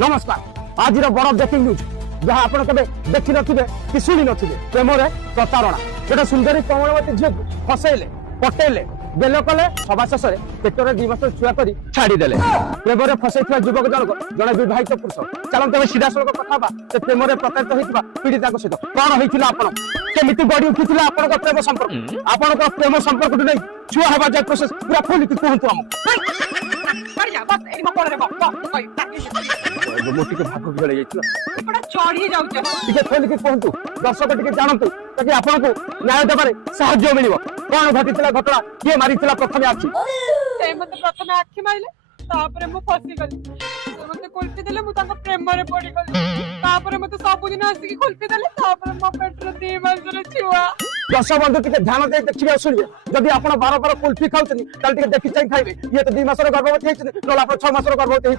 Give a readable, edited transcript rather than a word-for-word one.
नमस्कार आज बड़ ब्रेकिंग न्यूज जहाँ आप देखी थे कि शुणी थे प्रेम प्रतारणा गोटे सुंदरी कमलवती झील फसैले पटेले बेल कले सभा शेष में पेटर 2 मास छुआ कर छाड़ीदे प्रेम फसैଥିବା युवक जनक जड़े विवाहित पुरुष चलते सीधा सड़क कथा से प्रेम प्रतारित होता पीड़िता सहित कौन होता आप केमी गढ़ी उठी आप प्रेम संपर्क आप प्रेम संपर्क नहीं छुआ हवा जाए प्रोसेस पूरा खोल कहतु दर्शक टे जानतु ताकि आपन को न्याय देबारे साहाय्य मिलिबो कोन घटितला घटना के मारितला प्रथमे आखि ते मते प्रथमे आखि माइले तापरे मु फसी गली मते कुल्फी देले मु ताको प्रेम रे पड़ी गली तापरे मते सब दिन आसी कुल्फी देले तापरे मो पेट रे 2 मास रे छुआ दर्शक बंधु टिके ध्यान दे देखिबे सुनिए जदि आपण बार बार कुल्फी खाउतनी ताल टिके देखि चाहि खाइबे ये तो 2 मास रे गर्भवती हेछन नला आपण 6 मास रे गर्भवती हेइ